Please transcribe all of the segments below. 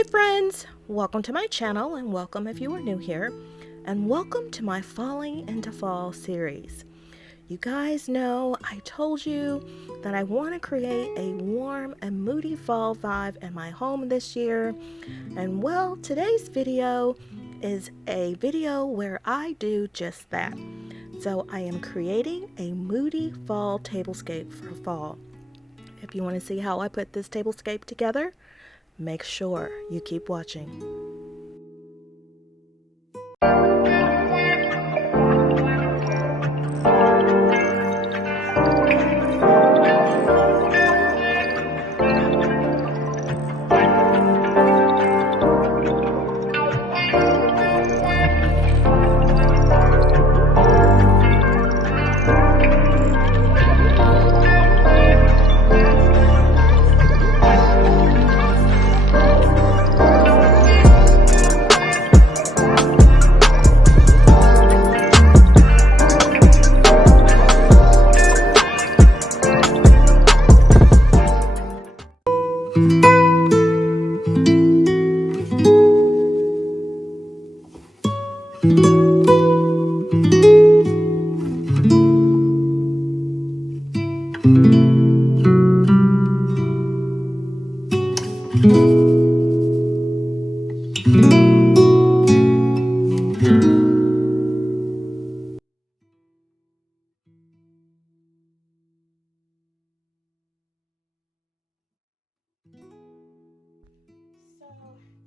Hey friends, welcome to my channel and welcome if you are new here, and welcome to my Falling into Fall series. You guys know I told you that I want to create a warm and moody fall vibe in my home this year, and well, today's video is a video where I do just that. So I am creating a moody fall tablescape for fall. If you want to see how I put this tablescape together, make sure you keep watching.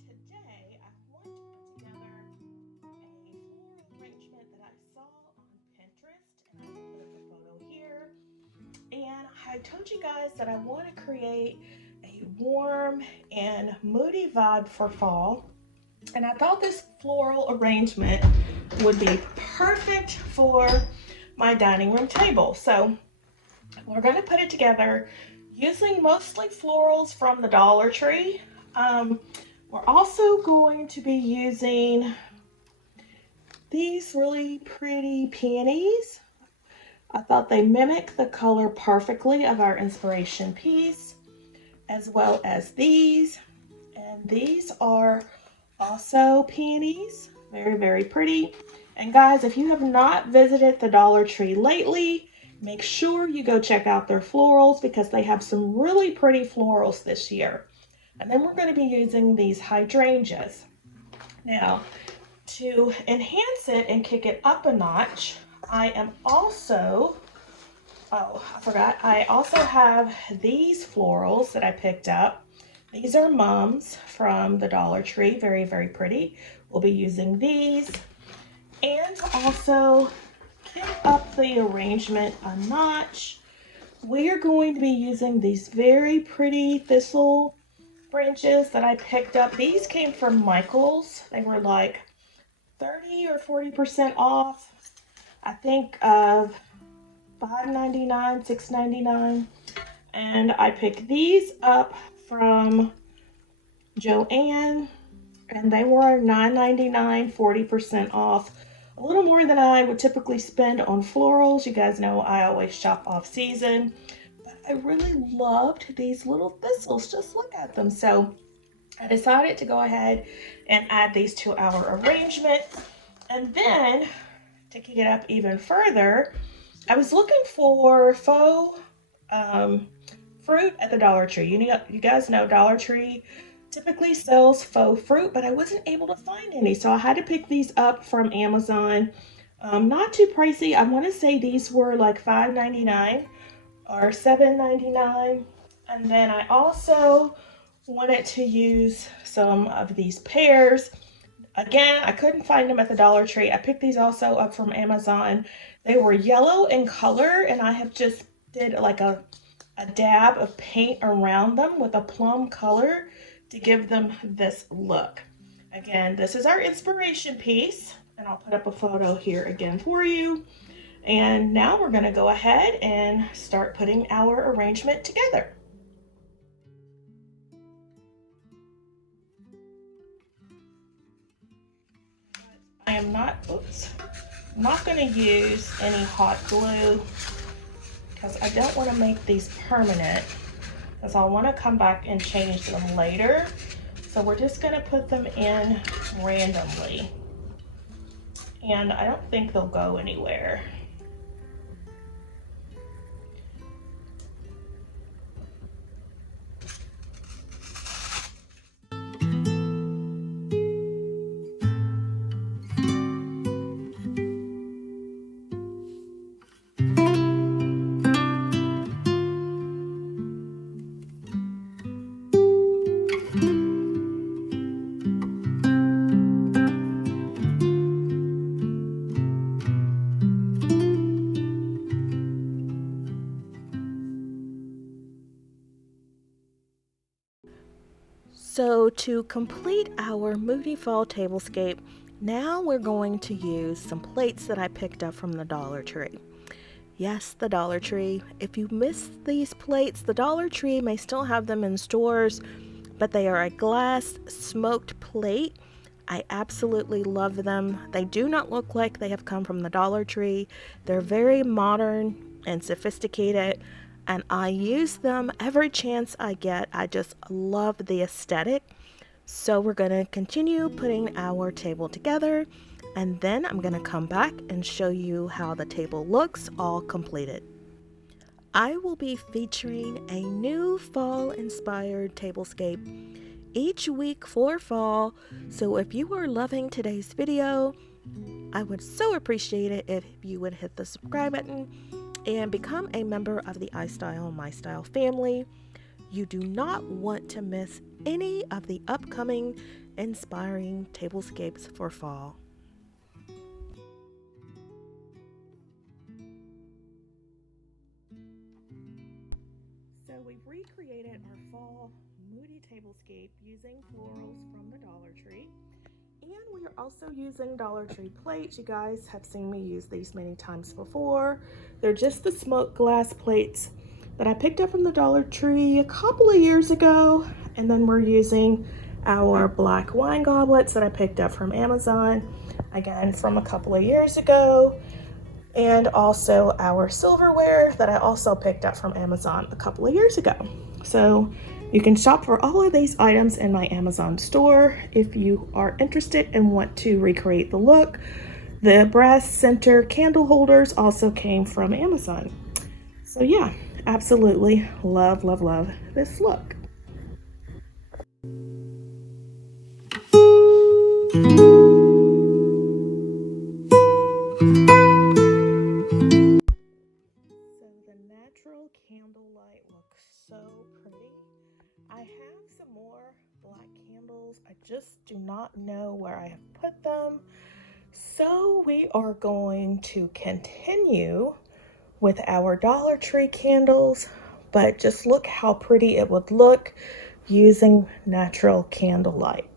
So today I want to put together a floral arrangement that I saw on Pinterest, and I will put up a photo here. And I told you guys that I want to create a warm and moody vibe for fall, and I thought this floral arrangement would be perfect for my dining room table. So we're going to put it together using mostly florals from the Dollar Tree. We're also going to be using these really pretty peonies. I thought they mimic the color perfectly of our inspiration piece, as well as these. And these are also peonies, very, very pretty. And guys, if you have not visited the Dollar Tree lately, make sure you go check out their florals because they have some really pretty florals this year. And then we're going to be using these hydrangeas. Now, to enhance it and kick it up a notch, I also have these florals that I picked up. These are mums from the Dollar Tree, very, very pretty. We'll be using these. And to also kick up the arrangement a notch, we are going to be using these very pretty thistle branches that I picked up. These came from Michael's. They were like 30 or 40% off. I think of $5.99, $6.99. And I picked these up from Joann, and they were $9.99, 40% off. A little more than I would typically spend on florals. You guys know I always shop off season. I really loved these little thistles. Just look at them. So I decided to go ahead and add these to our arrangement. And then to kick it up even further, I was looking for faux fruit at the Dollar Tree. You guys know Dollar Tree typically sells faux fruit, but I wasn't able to find any. So I had to pick these up from Amazon. Not too pricey. I want to say these were like $5.99. or $7.99. And then I also wanted to use some of these pears. Again, I couldn't find them at the Dollar Tree. I picked these also up from Amazon. They were yellow in color, and I have just did like a dab of paint around them with a plum color to give them this look. Again, this is our inspiration piece, and I'll put up a photo here again for you. And now we're going to go ahead and start putting our arrangement together. I am not going to use any hot glue because I don't want to make these permanent, because I'll want to come back and change them later. So we're just gonna put them in randomly. And I don't think they'll go anywhere. So to complete our Moody Fall tablescape, now we're going to use some plates that I picked up from the Dollar Tree. Yes, the Dollar Tree. If you missed these plates, the Dollar Tree may still have them in stores, but they are a glass smoked plate. I absolutely love them. They do not look like they have come from the Dollar Tree. They're very modern and sophisticated, and I use them every chance I get. I just love the aesthetic. So we're going to continue putting our table together, and then I'm going to come back and show you how the table looks all completed. I will be featuring a new fall inspired tablescape each week for fall, so if you are loving today's video, I would so appreciate it if you would hit the subscribe button and become a member of the iStylEMYSTYLE family. You do not want to miss any of the upcoming inspiring tablescapes for fall. So we've recreated our fall Moody tablescape using florals from the Dollar Tree. And we are also using Dollar Tree plates. You guys have seen me use these many times before. They're just the smoked glass plates that I picked up from the Dollar Tree a couple of years ago. And then we're using our black wine goblets that I picked up from Amazon, again from a couple of years ago. And also our silverware that I also picked up from Amazon a couple of years ago. So you can shop for all of these items in my Amazon store if you are interested and want to recreate the look. The brass center candle holders also came from Amazon. So yeah, absolutely love, love, love this look. So the natural candlelight looks so pretty. I have some more black candles. I just do not know where I have put them. So we are going to continue with our Dollar Tree candles, but just look how pretty it would look using natural candlelight.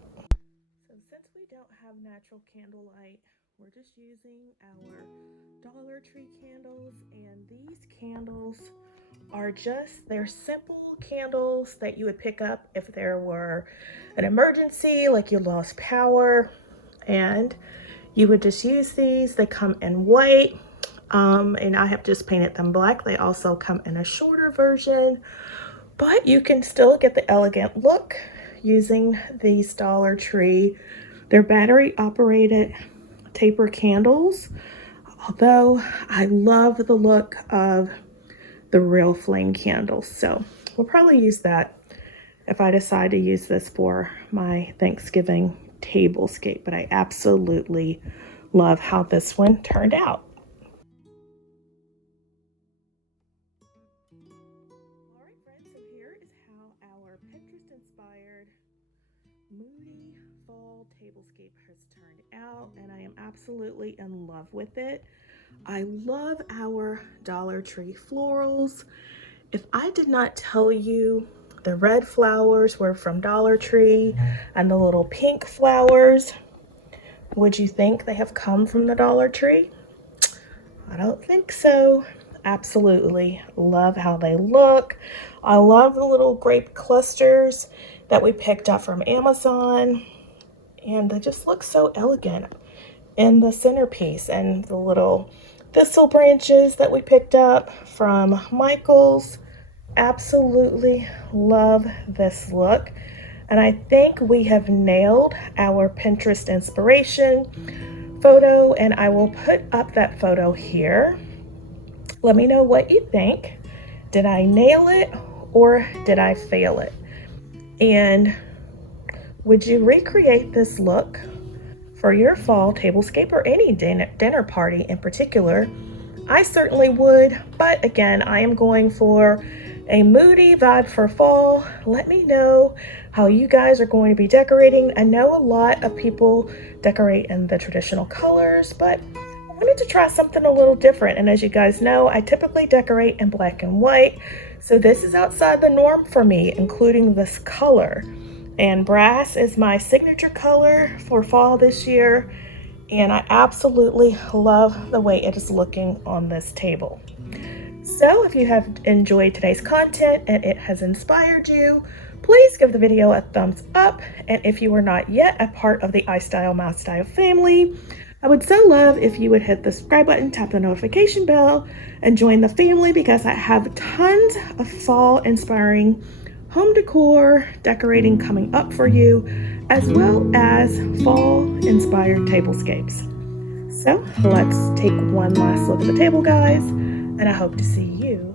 So since we don't have natural candlelight, we're just using our Dollar Tree candles, and these candles are just, they're simple candles that you would pick up if there were an emergency, like you lost power, and you would just use these. They come in white, and I have just painted them black. They also come in a shorter version, but you can still get the elegant look using these Dollar Tree. They're battery operated taper candles, although I love the look of the real flame candles. So we'll probably use that if I decide to use this for my Thanksgiving tablescape, but I absolutely love how this one turned out. All right, friends, so here is how our Pinterest inspired Moody fall tablescape has turned out, and I am absolutely in love with it. I love our Dollar Tree florals. If I did not tell you the red flowers were from Dollar Tree and the little pink flowers, would you think they have come from the Dollar Tree? I don't think so. Absolutely love how they look. I love the little grape clusters that we picked up from Amazon, and they just look so elegant in the centerpiece, and the little thistle branches that we picked up from Michael's. Absolutely love this look. And I think we have nailed our Pinterest inspiration photo, and I will put up that photo here. Let me know what you think. Did I nail it or did I fail it? And would you recreate this look for your fall tablescape or any dinner party in particular? I certainly would, but again, I am going for a moody vibe for fall. Let me know how you guys are going to be decorating. I know a lot of people decorate in the traditional colors, but I wanted to try something a little different. And as you guys know, I typically decorate in black and white. So this is outside the norm for me, including this color. And brass is my signature color for fall this year. And I absolutely love the way it is looking on this table. So if you have enjoyed today's content and it has inspired you, please give the video a thumbs up. And if you are not yet a part of the iStylEMYSTYLE family, I would so love if you would hit the subscribe button, tap the notification bell, and join the family, because I have tons of fall inspiring home decor decorating coming up for you, as well as fall inspired tablescapes. So let's take one last look at the table, guys, and I hope to see you.